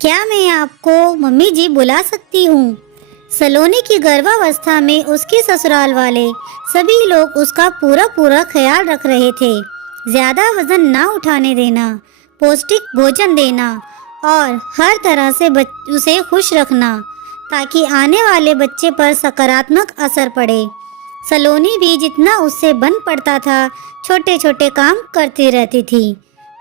क्या मैं आपको मम्मी जी बुला सकती हूँ? सलोनी की गर्भावस्था में उसके ससुराल वाले सभी लोग उसका पूरा पूरा ख्याल रख रहे थे। ज्यादा वजन ना उठाने देना, पौष्टिक भोजन देना और हर तरह से उसे खुश रखना ताकि आने वाले बच्चे पर सकारात्मक असर पड़े। सलोनी भी जितना उससे बन पड़ता था छोटे छोटे काम करती रहती थी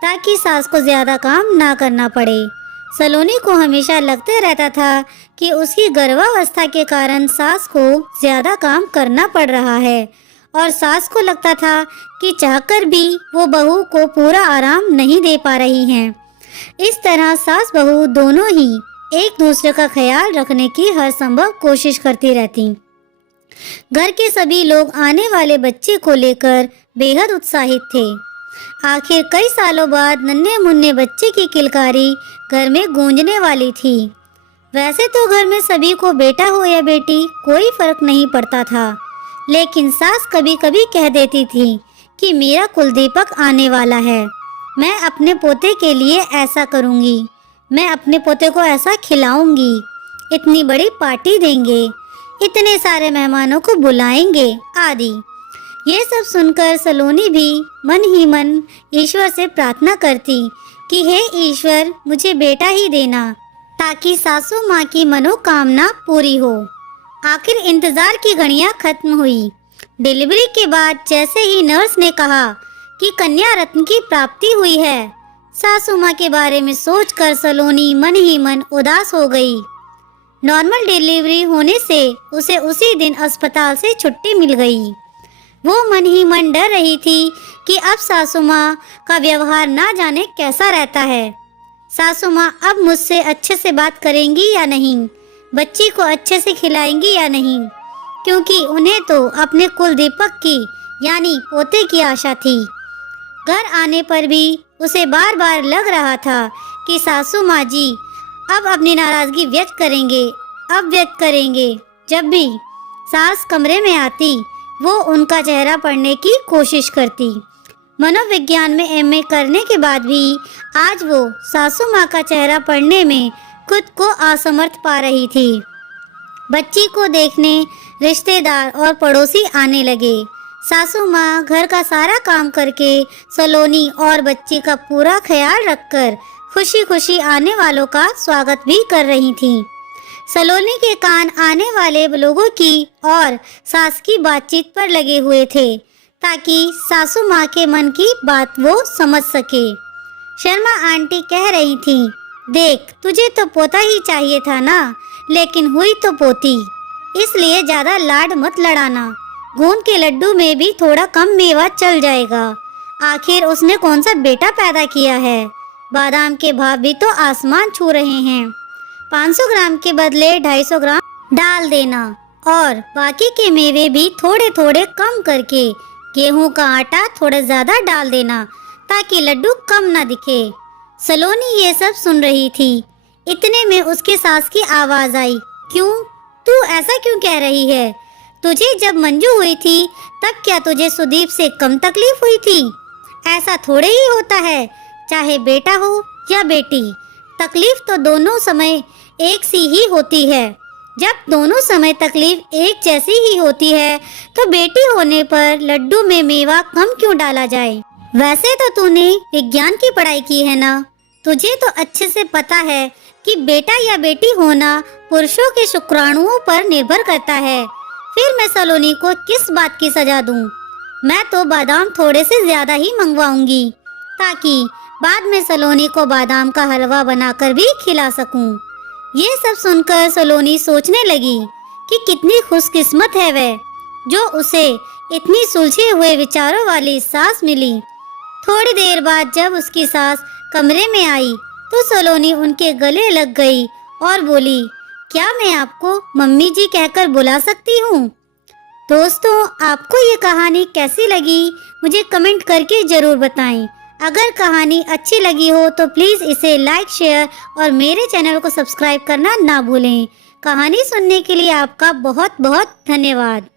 ताकि सास को ज्यादा काम ना करना पड़े। सलोनी को हमेशा लगते रहता था कि उसकी गर्भावस्था के कारण सास को ज्यादा काम करना पड़ रहा है और सास को लगता था कि चाहकर भी वो बहू को पूरा आराम नहीं दे पा रही हैं। इस तरह सास बहू दोनों ही एक दूसरे का ख्याल रखने की हर संभव कोशिश करती रहती। घर के सभी लोग आने वाले बच्चे को लेकर बेहद उत्साहित थे। आखिर कई सालों बाद नन्हे मुन्ने बच्चे की किलकारी घर में गूंजने वाली थी। वैसे तो घर में सभी को बेटा हो या बेटी कोई फर्क नहीं पड़ता था, लेकिन सास कभी कभी कह देती थी कि मेरा कुलदीपक आने वाला है, मैं अपने पोते के लिए ऐसा करूंगी, मैं अपने पोते को ऐसा खिलाऊंगी, इतनी बड़ी पार्टी देंगे, इतने सारे मेहमानों को बुलाएंगे आदि। ये सब सुनकर सलोनी भी मन ही मन ईश्वर से प्रार्थना करती कि हे ईश्वर मुझे बेटा ही देना ताकि सासू माँ की मनोकामना पूरी हो। आखिर इंतजार की घड़ियां खत्म हुई। डिलीवरी के बाद जैसे ही नर्स ने कहा कि कन्या रत्न की प्राप्ति हुई है, सासू माँ के बारे में सोचकर सलोनी मन ही मन उदास हो गई। नॉर्मल डिलीवरी होने से उसे उसी दिन अस्पताल से छुट्टी मिल गई। वो मन ही मन डर रही थी कि अब सासू माँ का व्यवहार ना जाने कैसा रहता है। सासू माँ अब मुझसे अच्छे से बात करेंगी या नहीं, बच्ची को अच्छे से खिलाएंगी या नहीं, क्योंकि उन्हें तो अपने कुलदीपक की यानी पोते की आशा थी। घर आने पर भी उसे बार बार लग रहा था कि सासू माँ जी अब अपनी नाराजगी व्यक्त करेंगे। जब भी सास कमरे में आती वो उनका चेहरा पढ़ने की कोशिश करती। मनोविज्ञान में एमए करने के बाद भी आज वो सासू माँ का चेहरा पढ़ने में खुद को असमर्थ पा रही थी। बच्ची को देखने रिश्तेदार और पड़ोसी आने लगे। सासू माँ घर का सारा काम करके सलोनी और बच्ची का पूरा ख्याल रखकर खुशी खुशी आने वालों का स्वागत भी कर रही थी। सलोनी के कान आने वाले लोगों की और सास की बातचीत पर लगे हुए थे ताकि सासू माँ के मन की बात वो समझ सके। शर्मा आंटी कह रही थी, देख तुझे तो पोता ही चाहिए था ना, लेकिन हुई तो पोती, इसलिए ज्यादा लाड मत लड़ाना। गोंद के लड्डू में भी थोड़ा कम मेवा चल जाएगा, आखिर उसने कौन सा बेटा पैदा किया है। बादाम के भाव भी तो आसमान छू रहे हैं। 500 ग्राम के बदले 250 ग्राम डाल देना और बाकी के मेवे भी थोड़े थोड़े कम करके गेहूं का आटा थोड़ा ज्यादा डाल देना ताकि लड्डू कम ना दिखे। सलोनी ये सब सुन रही थी। इतने में उसके सास की आवाज आई, क्यों, तू ऐसा क्यों कह रही है? तुझे जब मंजू हुई थी तब क्या तुझे सुदीप से कम तकलीफ हुई थी? ऐसा थोड़े ही होता है, चाहे बेटा हो या बेटी, तकलीफ तो दोनों समय एक सी ही होती है। जब दोनों समय तकलीफ एक जैसी ही होती है तो बेटी होने पर लड्डू में मेवा कम क्यों डाला जाए? वैसे तो तूने विज्ञान की पढ़ाई की है ना, तुझे तो अच्छे से पता है कि बेटा या बेटी होना पुरुषों के शुक्राणुओं पर निर्भर करता है। फिर मैं सलोनी को किस बात की सजा दूं? मैं तो बादाम थोड़े से ज्यादा ही मंगवाऊंगी ताकि बाद में सलोनी को बादाम का हलवा बनाकर भी खिला सकूं। ये सब सुनकर सलोनी सोचने लगी कि कितनी खुशकिस्मत है वह, जो उसे इतनी सुलझे हुए विचारों वाली सास मिली। थोड़ी देर बाद जब उसकी सास कमरे में आई तो सलोनी उनके गले लग गई और बोली, क्या मैं आपको मम्मी जी कहकर बुला सकती हूँ? दोस्तों, आपको ये कहानी कैसी लगी मुझे कमेंट करके जरूर बताएं। अगर कहानी अच्छी लगी हो तो प्लीज़ इसे लाइक, शेयर और मेरे चैनल को सब्सक्राइब करना ना भूलें। कहानी सुनने के लिए आपका बहुत बहुत धन्यवाद।